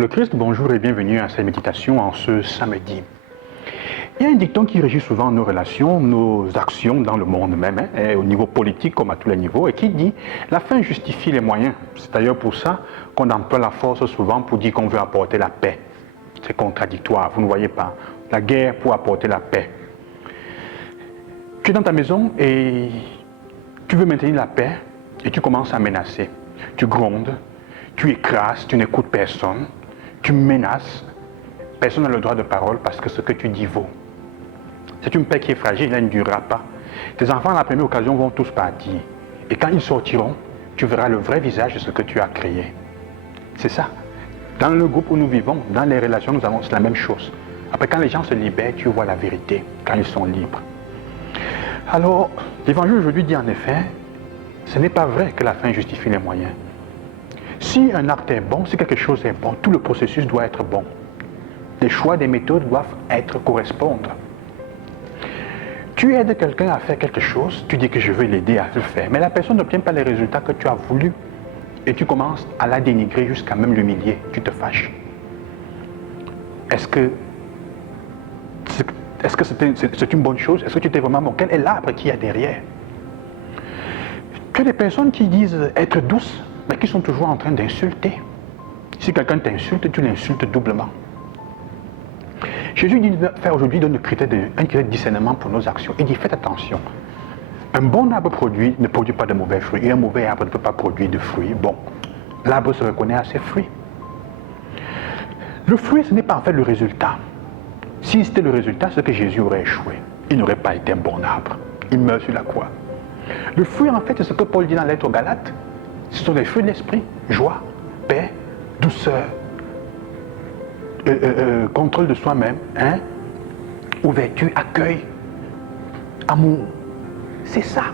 le Christ, bonjour et bienvenue à cette méditation en ce samedi. Il y a un dicton qui régit souvent nos relations, nos actions dans le monde même, et au niveau politique comme à tous les niveaux, et qui dit « la fin justifie les moyens ». C'est d'ailleurs pour ça qu'on emploie la force souvent pour dire qu'on veut apporter la paix. C'est contradictoire, vous ne voyez pas. La guerre pour apporter la paix. Tu es dans ta maison et tu veux maintenir la paix et tu commences à menacer. Tu grondes, tu écrases, tu n'écoutes personne, tu menaces. Personne n'a le droit de parole parce que ce que tu dis vaut. C'est une paix qui est fragile, elle ne durera pas. Tes enfants, à la première occasion, vont tous partir. Et quand ils sortiront, tu verras le vrai visage de ce que tu as créé. C'est ça. Dans le groupe où nous vivons, dans les relations, nous avons la même chose. Après, quand les gens se libèrent, tu vois la vérité, quand ils sont libres. Alors, l'Évangile aujourd'hui dit en effet, ce n'est pas vrai que la fin justifie les moyens. Si un acte est bon, si quelque chose est bon, tout le processus doit être bon. Les choix des méthodes doivent correspondre. Tu aides quelqu'un à faire quelque chose, tu dis que je veux l'aider à le faire, mais la personne n'obtient pas les résultats que tu as voulu. Et tu commences à la dénigrer jusqu'à même l'humilier, tu te fâches. Est-ce que c'est une bonne chose? Est-ce que tu t'es vraiment bon? Quel est l'arbre qu'il y a derrière? Tu as des personnes qui disent être douces, mais qui sont toujours en train d'insulter. Si quelqu'un t'insulte, tu l'insultes doublement. Jésus dit faire aujourd'hui un critère de discernement pour nos actions. Il dit faites attention. Un bon arbre ne produit pas de mauvais fruits. Et un mauvais arbre ne peut pas produire de fruits. Bon, l'arbre se reconnaît à ses fruits. Le fruit, ce n'est pas en fait le résultat. Si c'était le résultat, c'est que Jésus aurait échoué. Il n'aurait pas été un bon arbre. Il meurt sur la croix. Le fruit, en fait, c'est ce que Paul dit dans la lettre aux Galates. Ce sont les fruits de l'esprit. Joie, paix, douceur, contrôle de soi-même, ouverture, accueil, amour. C'est ça.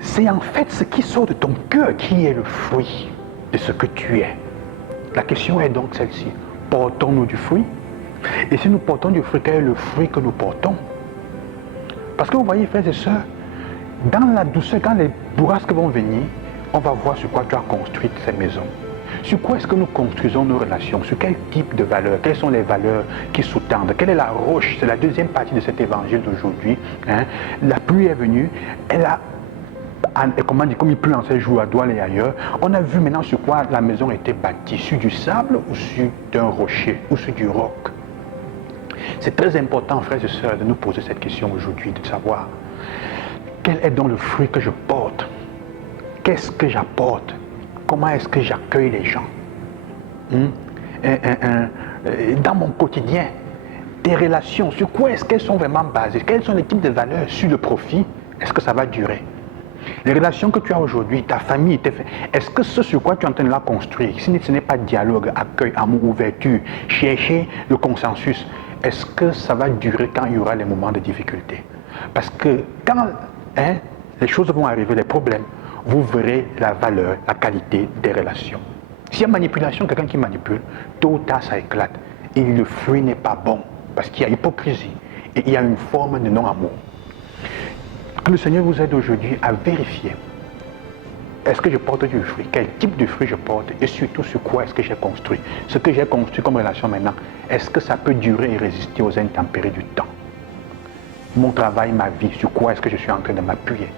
C'est en fait ce qui sort de ton cœur qui est le fruit de ce que tu es. La question est donc celle-ci. Portons-nous du fruit? Et si nous portons du fruit, quel est le fruit que nous portons? Parce que vous voyez, frères et sœurs, dans la douceur, quand les bourrasques vont venir, on va voir sur quoi tu as construit cette maison. Sur quoi est-ce que nous construisons nos relations? Sur quel type de valeurs? Quelles sont les valeurs qui sous-tendent? Quelle est la roche? C'est la deuxième partie de cet évangile d'aujourd'hui. La pluie est venue, elle a, comme il pleut en ces jours à Douala et ailleurs, on a vu maintenant sur quoi la maison était bâtie, sur du sable ou sur un rocher ou sur du roc. C'est très important, frères et sœurs, de nous poser cette question aujourd'hui, de savoir quel est donc le fruit que je porte? Qu'est-ce que j'apporte? Comment est-ce que j'accueille les gens? Dans mon quotidien, tes relations, sur quoi est-ce qu'elles sont vraiment basées? Quels sont les types de valeurs? Sur le profit, est-ce que ça va durer? Les relations que tu as aujourd'hui, ta famille, est-ce que ce sur quoi tu es en train de la construire, si ce n'est pas dialogue, accueil, amour, ouverture, chercher le consensus, est-ce que ça va durer quand il y aura les moments de difficulté? Parce que quand les choses vont arriver, les problèmes, vous verrez la valeur, la qualité des relations. S'il y a manipulation, quelqu'un qui manipule, tôt ou tard ça éclate. Et le fruit n'est pas bon, parce qu'il y a hypocrisie. Et il y a une forme de non-amour. Que le Seigneur vous aide aujourd'hui à vérifier. Est-ce que je porte du fruit? Quel type de fruit je porte? Et surtout, sur quoi est-ce que j'ai construit? Ce que j'ai construit comme relation maintenant, est-ce que ça peut durer et résister aux intempéries du temps? Mon travail, ma vie, sur quoi est-ce que je suis en train de m'appuyer?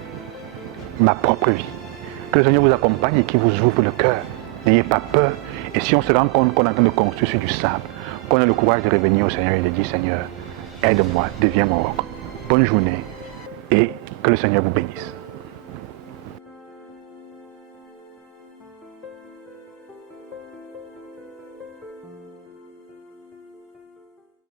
Ma propre vie. Que le Seigneur vous accompagne et qu'il vous ouvre le cœur. N'ayez pas peur. Et si on se rend compte qu'on est en train de construire sur du sable, qu'on a le courage de revenir au Seigneur et de dire, Seigneur, aide-moi, deviens mon roc. Bonne journée et que le Seigneur vous bénisse.